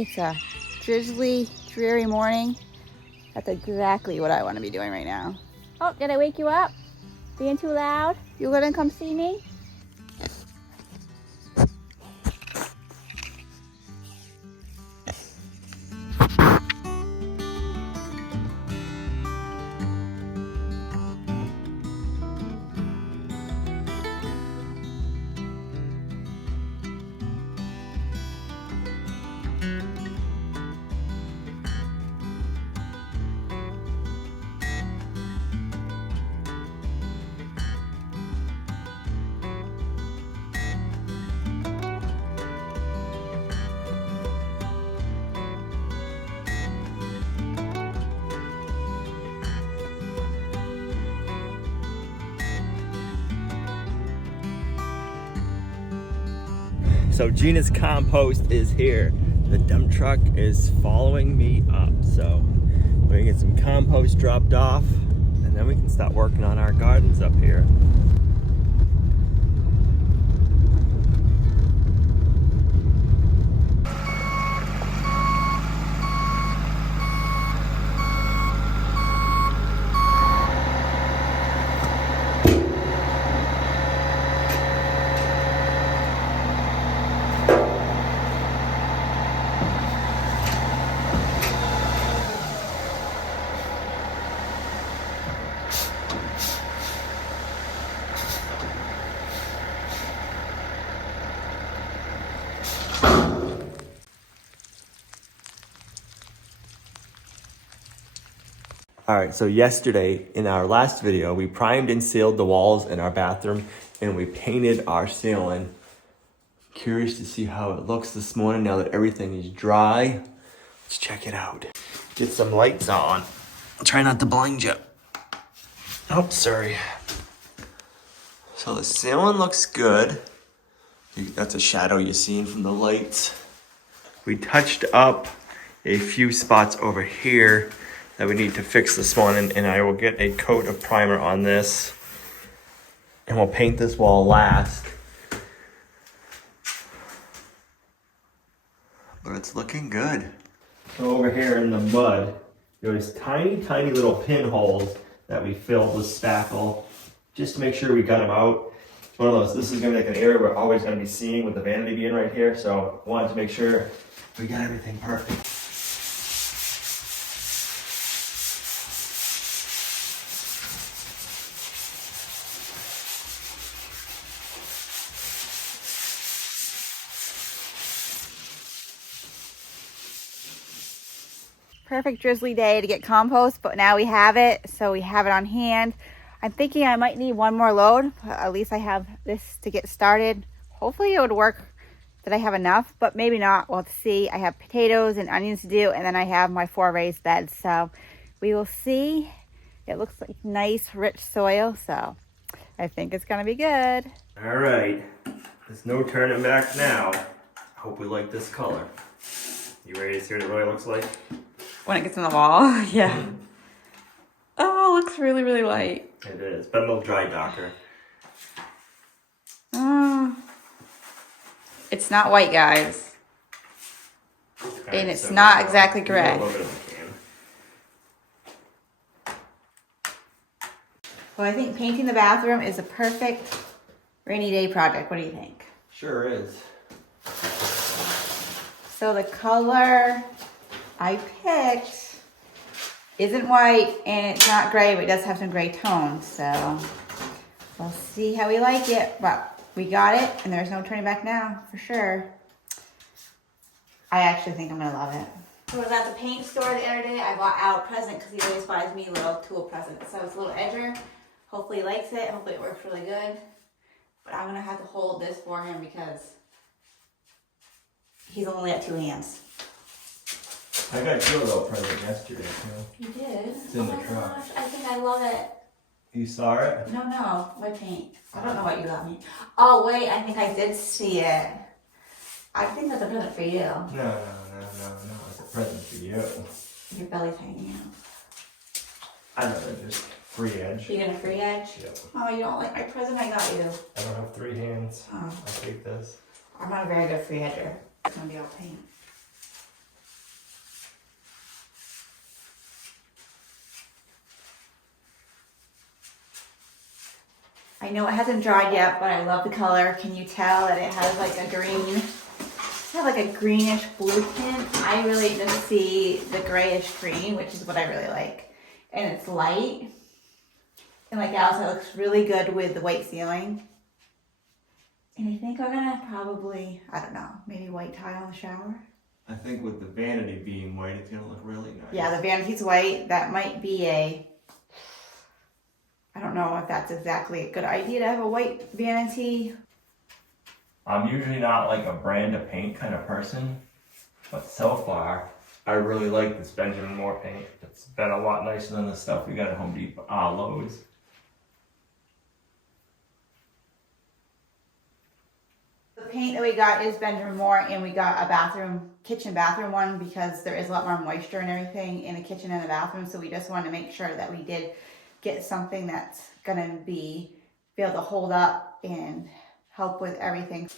It's a drizzly, dreary morning. That's exactly what I want to be doing right now. Oh, did I wake you up? Being too loud? You gonna come see me? So Gina's compost is here. The dump truck is following me up. So we're gonna get some compost dropped off and then we can start working on our gardens up here. All right, so yesterday in our last video, we primed and sealed the walls in our bathroom and we painted our ceiling. Curious to see how it looks this morning now that everything is dry. Let's check it out. Get some lights on. Try not to blind you. Oh, sorry. So the ceiling looks good. That's a shadow you're seeing from the lights. We touched up a few spots over here that we need to fix this morning, and I will get a coat of primer on this and we'll paint this wall last. But it's looking good. So over here in the mud, there's tiny, tiny little pinholes that we filled with spackle just to make sure we got them out. It's one of those, this is gonna be like an area we're always gonna be seeing with the vanity being right here, so I wanted to make sure we got everything perfect. Perfect drizzly day to get compost, but now we have it, so we have it on hand. I'm thinking I might need one more load, but at least I have this to get started. Hopefully it would work that I have enough, but maybe not. We'll have to see. I have potatoes and onions to do, and then I have my 4 raised beds, so we will see. It looks like nice, rich soil, so I think it's gonna be good. All right, there's no turning back now. I hope we like this color. You ready to see what it really looks like? When it gets in the wall, yeah. Oh, it looks really, really light. It is, but it'll dry darker. It's not white, guys. Right, And it's so not exactly gray. a little bit of a can. Well, I think painting the bathroom is a perfect rainy day project. What do you think? Sure is. So the color I picked isn't white and it's not gray, but it does have some gray tones. So we'll see how we like it. But we got it and there's no turning back now, for sure. I actually think I'm gonna love it. I was at the paint store the other day. I bought Al a present because he always buys me little tool presents. So it's a little edger. Hopefully he likes it. Hopefully it works really good. But I'm gonna have to hold this for him because he's only got 2 hands. I got you a little present yesterday, too. You did? It's in the truck. Gosh, I think I love it. You saw it? No, my paint. I don't know what you got me. Oh, wait, I think I did see it. I think that's a present for you. No. It's a present for you. Your belly's hanging out. I know, just free edge. You get a free edge? Yep. Oh, you don't like my present I got you? I don't have 3 hands. Oh. I take this. I'm not a very good free edger. It's gonna be all paint. I know it hasn't dried yet, but I love the color. Can you tell that it has like a green, it's got like a greenish blue tint. I really just see the grayish green, which is what I really like. And it's light. And like Al said, it looks really good with the white ceiling. And I think we're gonna probably, I don't know, maybe white tile in the shower. I think with the vanity being white, it's gonna look really nice. Yeah, the vanity's white. That might be I don't know if that's exactly a good idea to have a white vanity. I'm usually not like a brand of paint kind of person, but so far, I really like this Benjamin Moore paint. It's been a lot nicer than the stuff we got at Home Depot, Lowe's. The paint that we got is Benjamin Moore, and we got a kitchen bathroom one because there is a lot more moisture and everything in the kitchen and the bathroom. So we just wanted to make sure that we did get something that's gonna be able to hold up and help with everything.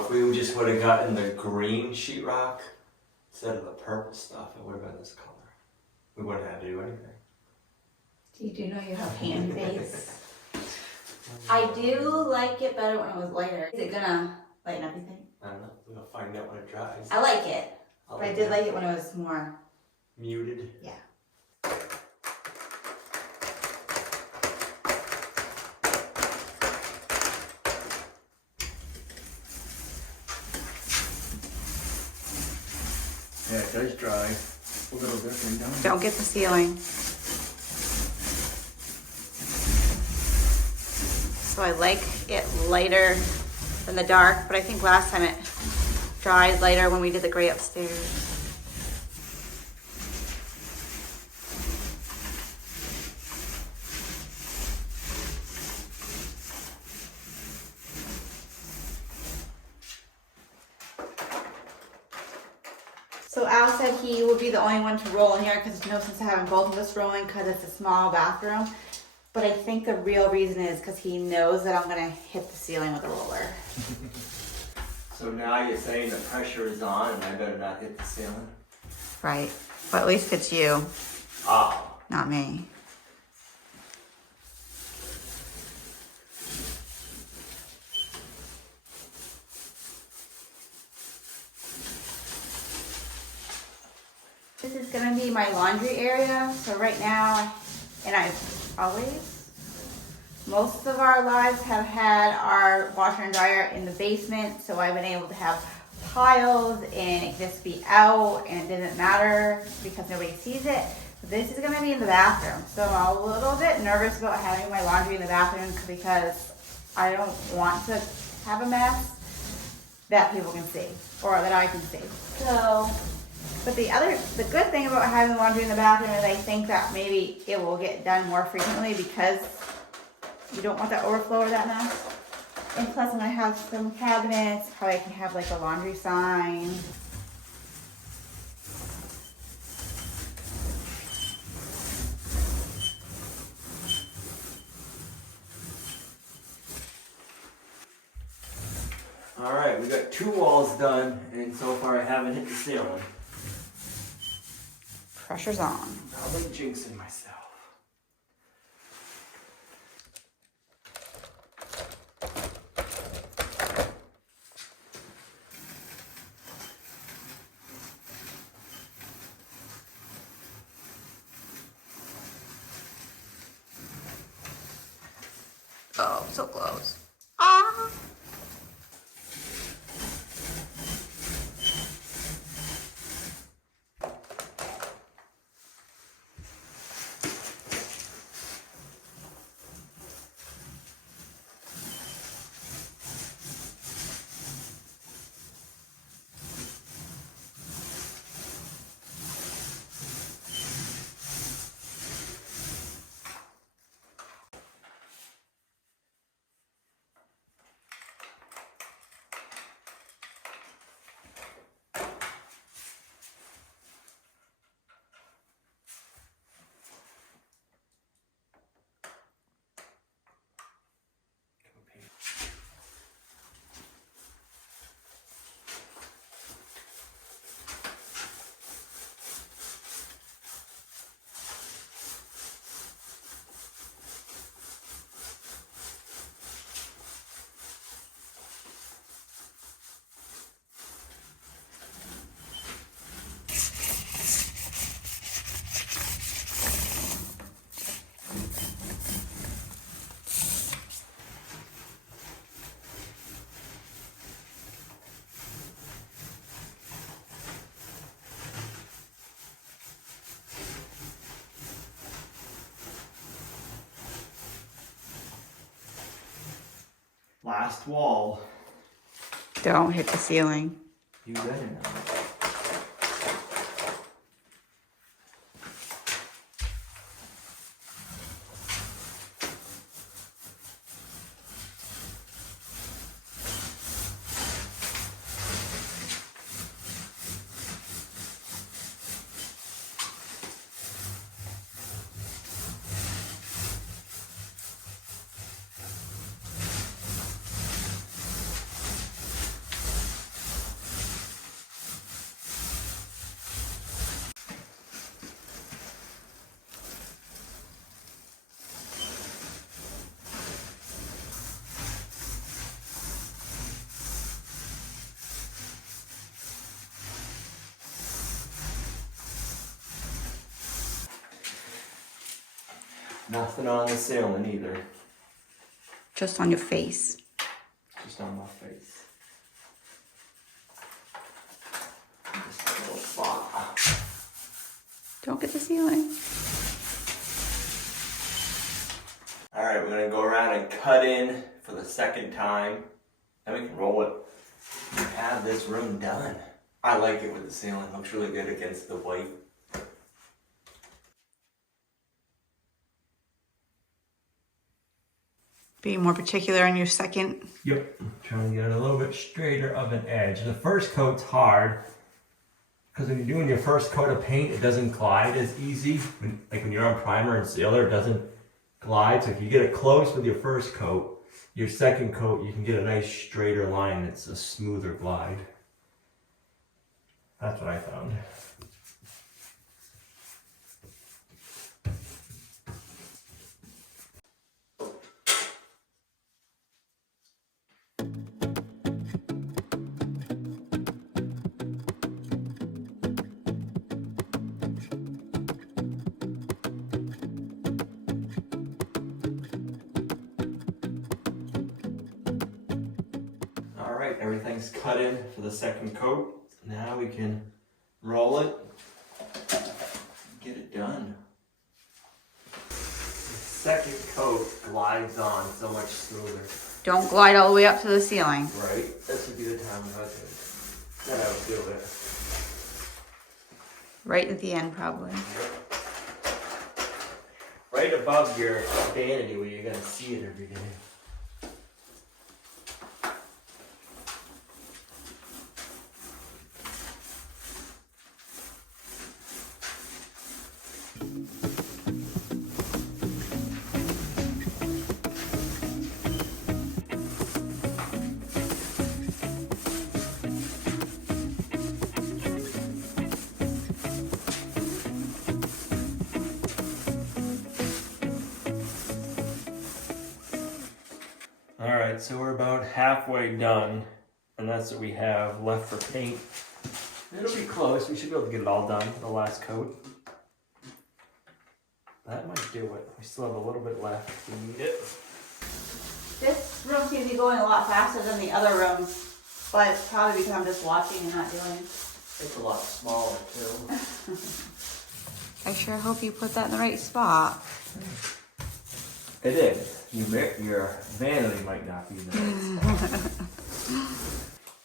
If we just would have gotten the green sheetrock instead of the purple stuff, it would have been this color. We wouldn't have had to do anything. You do know you have hand face. I do like it better when it was lighter. Is it gonna lighten up, you think? I don't know. We'll find out when it dries. I like it, but I did like it when it was more muted. Yeah. Yeah, it does dry a little different, don't it? Don't get the ceiling. So I like it lighter than the dark, but I think last time it dried lighter when we did the gray upstairs. So Al said he would be the only one to roll in here because there's no sense of having both of us rolling because it's a small bathroom. But I think the real reason is because he knows that I'm going to hit the ceiling with a roller. So now you're saying the pressure is on and I better not hit the ceiling? Right. Well, at least it's you. Oh. Not me. This is gonna be my laundry area. So right now, and I've always, most of our lives have had our washer and dryer in the basement. So I've been able to have piles and it can just be out and it doesn't matter because nobody sees it. But this is gonna be in the bathroom. So I'm a little bit nervous about having my laundry in the bathroom because I don't want to have a mess that people can see or that I can see. So, but the good thing about having the laundry in the bathroom is I think that maybe it will get done more frequently because you don't want that overflow or that mess. And plus I'm gonna have some cabinets, probably I can have like a laundry sign. All right, we got 2 walls done, and so far I haven't hit the ceiling. Pressure's on. Probably jinxing myself. Oh, so close. Ah. Last wall. Don't hit the ceiling. You better not. Nothing on the ceiling either. Just on your face. Just on my face. Just a little spot. Don't get the ceiling. Alright, we're gonna go around and cut in for the second time. Then we can roll it. We have this room done. I like it with the ceiling. Looks really good against the white. Be more particular on your second. Yep, trying to get it a little bit straighter of an edge. The first coat's hard because when you're doing your first coat of paint, it doesn't glide as easy. When you're on primer and sealer, it doesn't glide. So if you get it close with your first coat, your second coat, you can get a nice straighter line. It's a smoother glide. That's what I found. Alright, everything's cut in for the second coat. Now we can roll it, get it done. The second coat glides on so much smoother. Don't glide all the way up to the ceiling. Right, this would be the time when I would, then I would do it. Right at the end, probably. Right above your vanity where you're gonna see it every day. Alright, so we're about halfway done, and that's what we have left for paint. It'll be close, we should be able to get it all done, the last coat. That might do it. We still have a little bit left if we need it. room seems to be going a lot faster than the other rooms, but it's probably because I'm just watching and not doing. It's a lot smaller too. I sure hope you put that in the right spot. It is. Your vanity might not be in the right spot.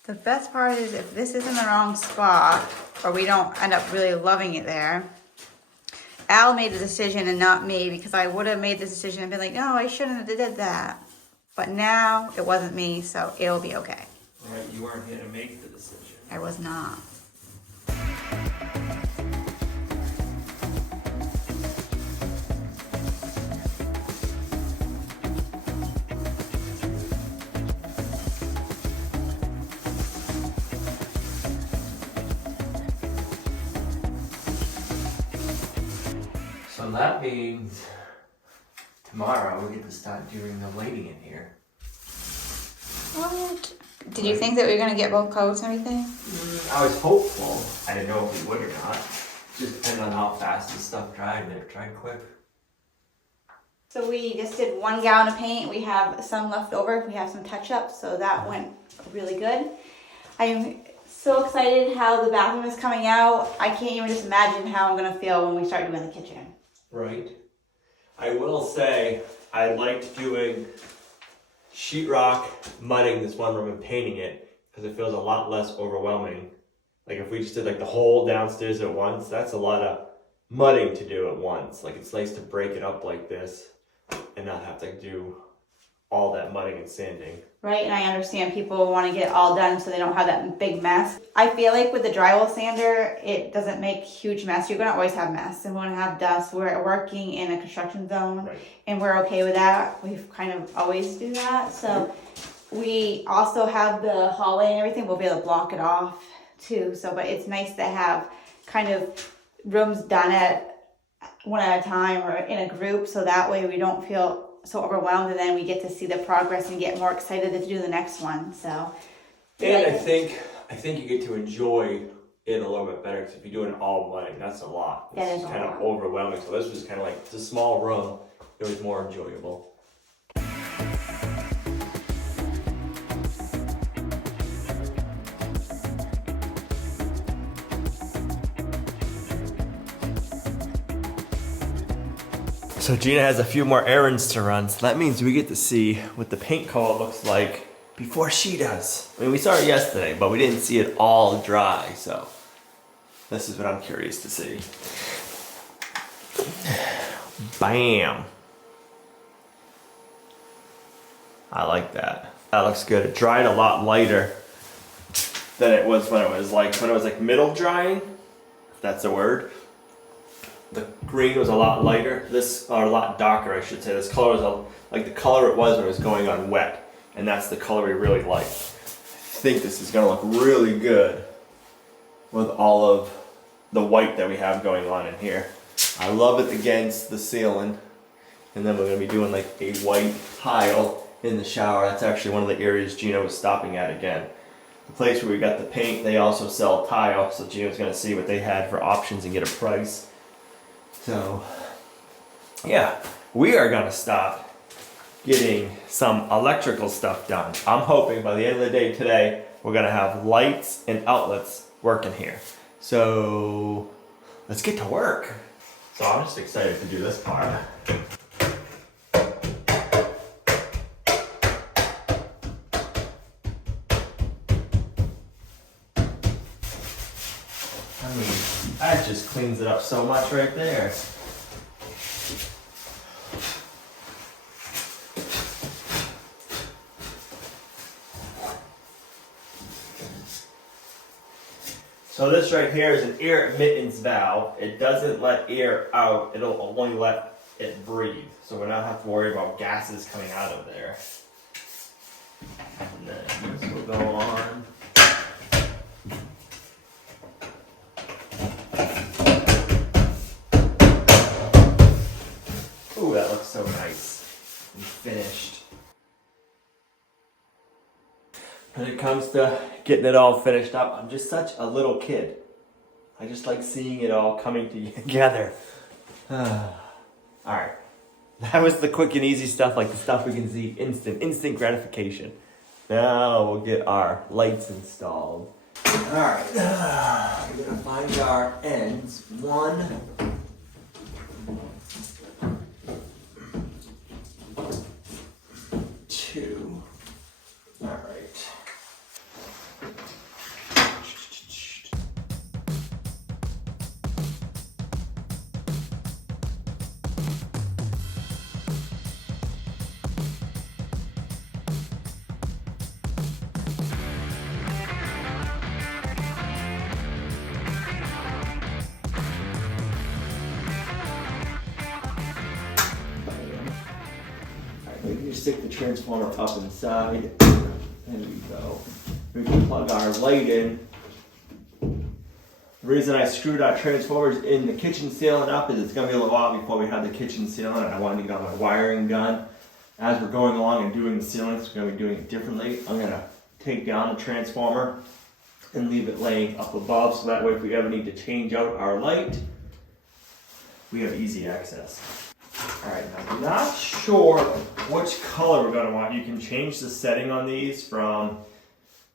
The best part is if this is in the wrong spot, or we don't end up really loving it there, Al made the decision and not me, because I would have made the decision and been like, no, I shouldn't have did that. But now it wasn't me, so it'll be okay. Right, you weren't here to make the decision. I was not. So that means tomorrow we get to start doing the lighting in here. What? Did you think that we were gonna get both coats and everything? I was hopeful. I didn't know if we would or not. Just depending on how fast the stuff dried. They dried quick. So we just did 1 gallon of paint. We have some left over. We have some touch-ups, so that went really good. I'm so excited how the bathroom is coming out. I can't even just imagine how I'm gonna feel when we start doing the kitchen. Right. I will say I liked doing sheetrock, mudding this one room and painting it because it feels a lot less overwhelming. Like if we just did like the whole downstairs at once, that's a lot of mudding to do at once. Like it's nice to break it up like this and not have to do all that mudding and sanding. Right, and I understand people want to get it all done so they don't have that big mess. I feel like with the drywall sander, it doesn't make huge mess. You're going to always have mess and we're going to have dust. We're working in a construction zone, Right. And we're okay with that. We've kind of always do that. So we also have the hallway and everything. We'll be able to block it off too. So, but it's nice to have kind of rooms done at one at a time or in a group, so that way we don't feel so overwhelmed, and then we get to see the progress and get more excited to do the next one. So, and I think you get to enjoy it a little bit better because if you're doing all mudding, that's a lot. That is It's a kind lot. of overwhelming. So this was kind of like it's a small room. It was more enjoyable. So Gina has a few more errands to run, so that means we get to see what the paint color looks like before she does. I mean, we saw it yesterday, but we didn't see it all dry, so this is what I'm curious to see. Bam! I like that. That looks good. It dried a lot lighter than it was when it was like middle drying, if that's a word. The green was a lot lighter, or a lot darker I should say. This color was like the color it was when it was going on wet, and that's the color we really like. I think this is gonna look really good with all of the white that we have going on in here. I love it against the ceiling, and then we're gonna be doing like a white tile in the shower. That's actually one of the areas Gina was stopping at again. The place where we got the paint, they also sell tile, so Gina was gonna see what they had for options and get a price. So, yeah, we are gonna stop getting some electrical stuff done. I'm hoping by the end of the day today, we're gonna have lights and outlets working here. So, let's get to work. So I'm just excited to do this part. I mean, that just cleans it up so much right there. So this right here is an air admittance valve. It doesn't let air out, it'll only let it breathe. So we're not have to worry about gases coming out of there. And then this will go on. Ooh, that looks so nice and finished. When it comes to getting it all finished up, I'm just such a little kid. I just like seeing it all coming together. Alright, That was the quick and easy stuff, like the stuff we can see instant gratification. Now we'll get our lights installed. Alright, we're gonna find our ends. 1, 2. Alright. We can just stick the transformer up inside. There we go. We can plug our light in. The reason I screwed our transformers in the kitchen ceiling up is it's going to be a little while before we have the kitchen ceiling, and I wanted to get my wiring done. As we're going along and doing the ceilings, we're going to be doing it differently. I'm going to take down the transformer and leave it laying up above, so that way if we ever need to change out our light, we have easy access. Alright, now I'm not sure which color we're going to want. You can change the setting on these from,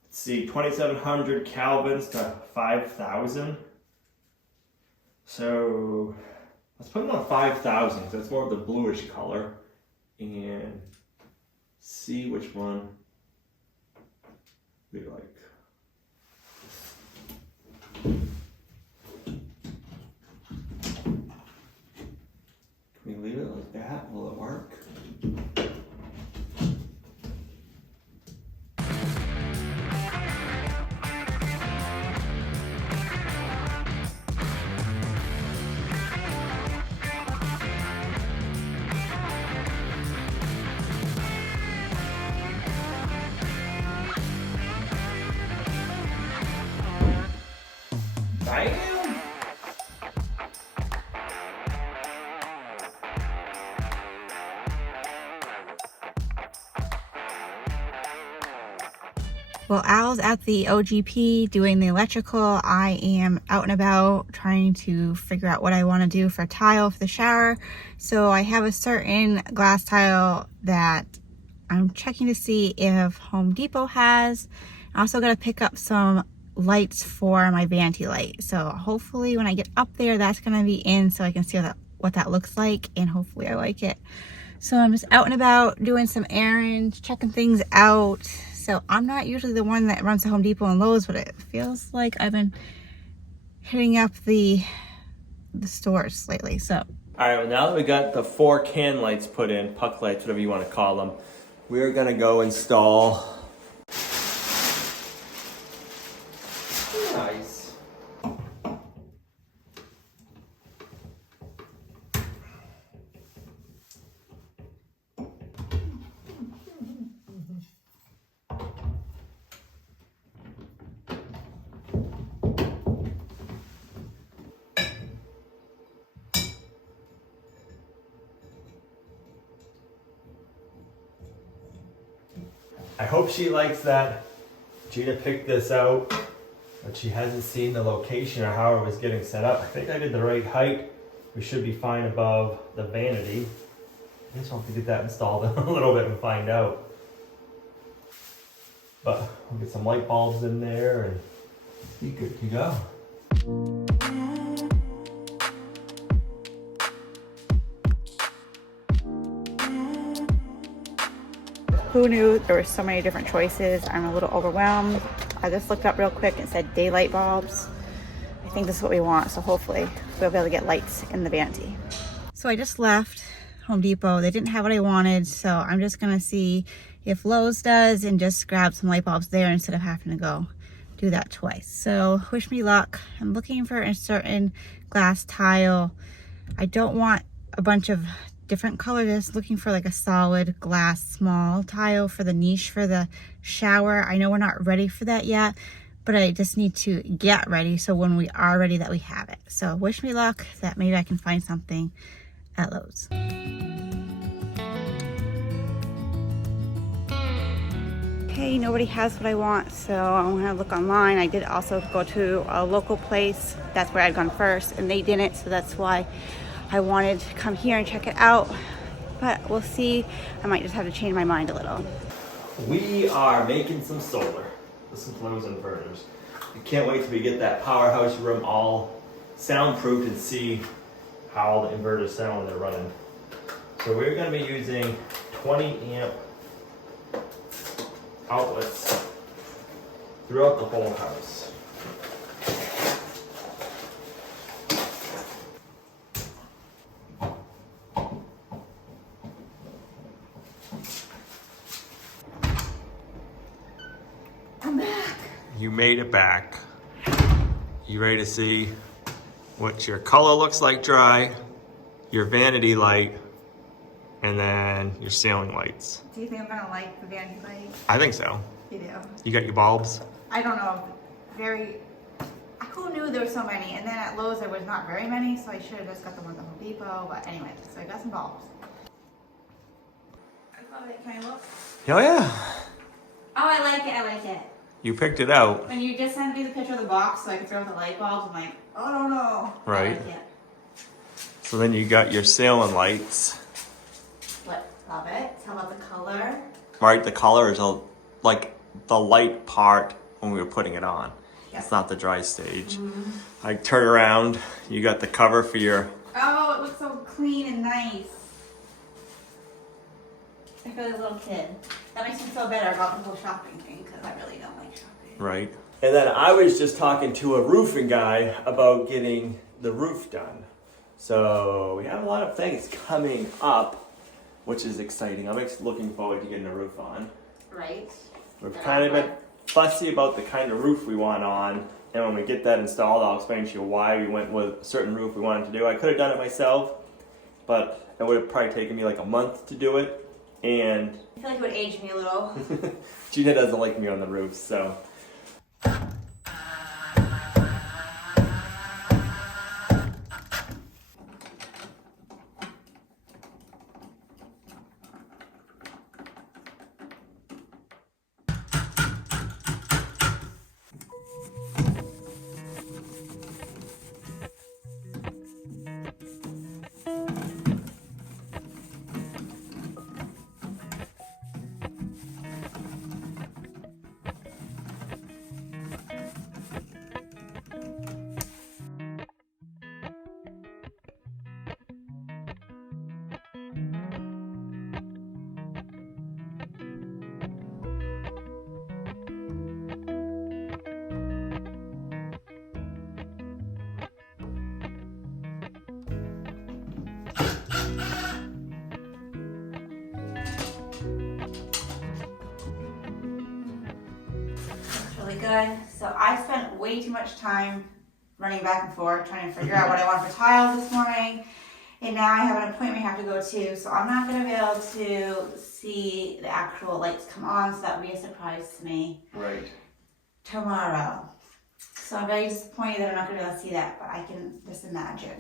let's see, 2700 Kelvins to 5000. So let's put them on 5000 because that's more of the bluish color. And see which one we like. Can we leave it like that? Will it work? Bam! Well, Al's at the OGP doing the electrical. I am out and about trying to figure out what I want to do for tile for the shower. So I have a certain glass tile that I'm checking to see if Home Depot has. I also got to pick up some lights for my vanity light. So hopefully when I get up there, that's going to be in so I can see what that looks like, and hopefully I like it. So I'm just out and about doing some errands, checking things out. So I'm not usually the one that runs to Home Depot and Lowe's, but it feels like I've been hitting up the stores lately. So, all right, well, now that we got the 4 can lights put in, puck lights, whatever you want to call them, we're gonna go install. Nice. I hope she likes that Gina picked this out, but she hasn't seen the location or how it was getting set up. I think I did the right height. We should be fine above the vanity. I just want to get that installed in a little bit and find out. But we'll get some light bulbs in there and be good to go. who knew there were so many different choices? I'm a little overwhelmed. I just looked up real quick and said daylight bulbs. I think this is what we want, so hopefully we'll be able to get lights in the vanity. So I just left Home Depot. They didn't have what I wanted, so I'm just gonna see if Lowe's does and just grab some light bulbs there instead of having to go do that twice. So wish me luck. I'm looking for a certain glass tile. I don't want a bunch of different colors, just looking for like a solid glass small tile for the niche for the shower. I know we're not ready for that yet, but I just need to get ready so when we are ready that we have it. So wish me luck that maybe I can find something at Lowe's. Okay, nobody has what I want, so I'm gonna look online. I did also go to a local place. That's where I'd gone first, and they didn't, so that's why I wanted to come here and check it out. but we'll see. I might just have to change my mind a little. We are making some solar. Listen to those inverters. I can't wait till we get that powerhouse room all soundproof and see how the inverters sound when they're running. So we're going to be using 20 amp outlets throughout the whole house. I'm back. You made it back. You ready to see what your color looks like dry, your vanity light, and then your ceiling lights? Do you think I'm gonna like the vanity light? I think so. You do? You got your bulbs? I don't know. Who knew there were so many? And then at Lowe's there was not very many, so I should have just got the ones at Home Depot. But anyway, so I got some bulbs. I love it. Can I look? Oh yeah. Oh, I like it. I like it. You picked it out. When you just sent me the picture of the box so I could throw out the light bulbs, I'm like, oh no. Right. I like it. So then you got your ceiling lights. What? Love it. How about the color? Right, the color is like the light part when we were putting it on. Yep. It's not the dry stage. I turn around, you got the cover for your... Oh, it looks so clean and nice. I feel like a little kid. That makes me feel better about the whole shopping thing because I really don't like shopping. Right. And then I was just talking to a roofing guy about getting the roof done. So we have a lot of things coming up, which is exciting. I'm looking forward to getting the roof on. Right. We've kind of been fussy about the kind of roof we want on, and when we get that installed, I'll explain to you why we went with a certain roof we wanted to do. I could have done it myself, but it would have probably taken me like a month to do it, and I feel like it would age me a little. Gina doesn't like me on the roof, so. Really good. So I spent way too much time running back and forth trying to figure out what I want for tiles this morning, and now I have an appointment I have to go to, so I'm not going to be able to see the actual lights come on, so that would be a surprise to me tomorrow. So I'm very disappointed that I'm not going to be able to see that, but I can just imagine.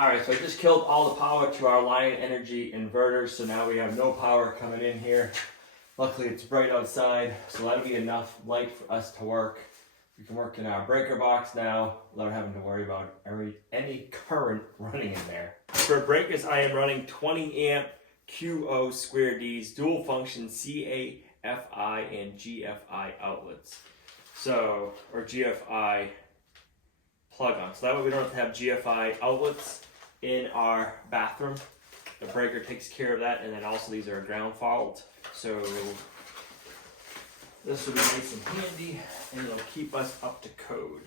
Alright, so I just killed all the power to our Lion Energy inverters, so now we have no power coming in here. Luckily it's bright outside, so that'll be enough light for us to work. We can work in our breaker box now without having to worry about any current running in there. For breakers, I am running 20 amp QO square Ds dual function CAFI and GFI outlets. So, or GFI plug-on. So that way we don't have to have GFI outlets in our bathroom. The breaker takes care of that, and then also these are a ground fault. So this will be nice and handy, and it'll keep us up to code.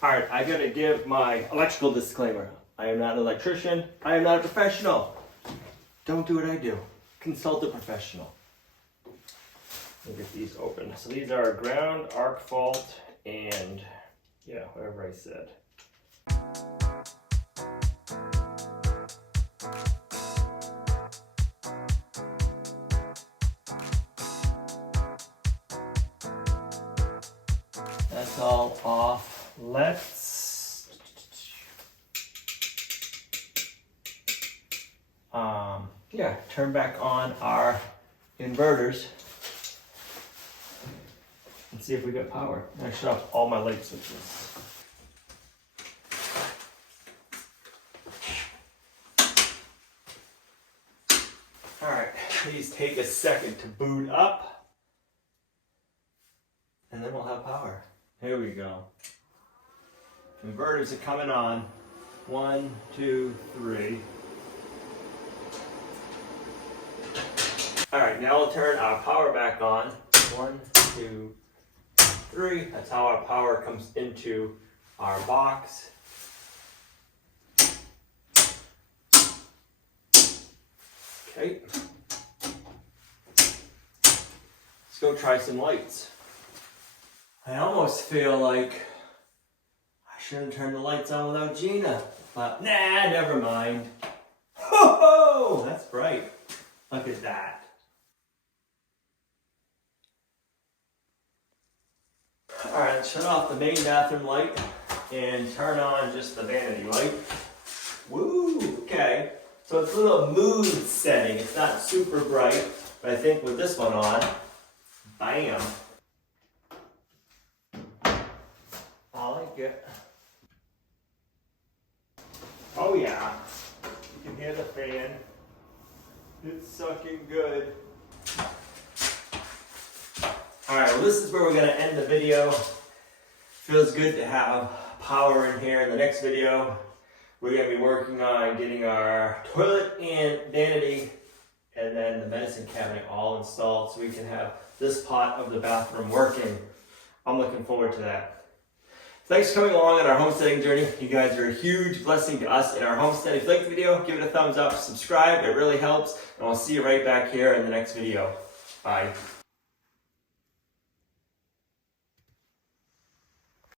Alright, I gotta give my electrical disclaimer. I am not an electrician. I am not a professional. Don't do what I do. consult a professional. We'll get these open. So these are ground, arc fault, and yeah, whatever I said. That's all off. Let's turn back on our inverters and see if we get power. I shut off all my light switches. All right, please take a second to boot up, and then we'll have power. Here we go. Inverters are coming on. 1, 2, 3. All right, now we'll turn our power back on. 1, 2, 3. That's how our power comes into our box. Okay. Let's go try some lights. I almost feel like I shouldn't turn the lights on without Gina, but nah, never mind. Ho ho! That's bright. Look at that. All right, let's shut off the main bathroom light and turn on just the vanity light. Woo! Okay. So it's a little mood setting. It's not super bright, but I think with this one on, bam. I like it. Oh yeah. You can hear the fan. It's sucking good. Alright, well this is where we're going to end the video. Feels good to have power in here. In the next video, we're going to be working on getting our toilet and vanity and then the medicine cabinet all installed so we can have this part of the bathroom working. I'm looking forward to that. Thanks for coming along on our homesteading journey. You guys are a huge blessing to us in our homestead. If you liked the video, give it a thumbs up, subscribe, it really helps, and I'll see you right back here in the next video. Bye.